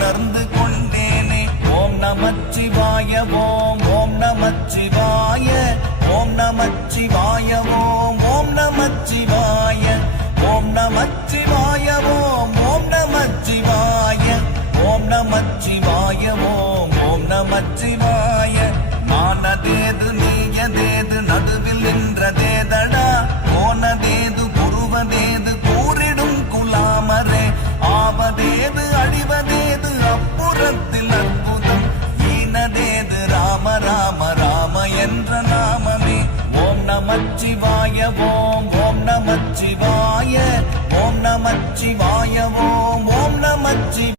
உணர்ந்து கொண்டேனே. ஓம் நமச்சிவாய ஓம் ஓம் நமச்சிவாய ஓம் நமச்சிவாய ஓம் ஓம் நமச்சிவாய ஓம் நமச்சிவாய ஓம் ஓம் நமச்சிவாய ஓம் நமச்சிவாய ஓம் ஓம் நமச்சிவாய. மானதேது நீயதேது நடுவில் நின்றதேதடா, போனதேது புருவதேது கூறிடும் குலாமரே, ஆவதேது அழிவதேது அப்புறத்தில் அற்புதம், ஈனதேது ராம ராம ராம என்ற நாமமே. ஓம் நமச்சிவாய ஓம் ஓம் நமச்சிவாய ஓம் நமச்சிவாய ஓம் ஓம் நமச்சிவாய.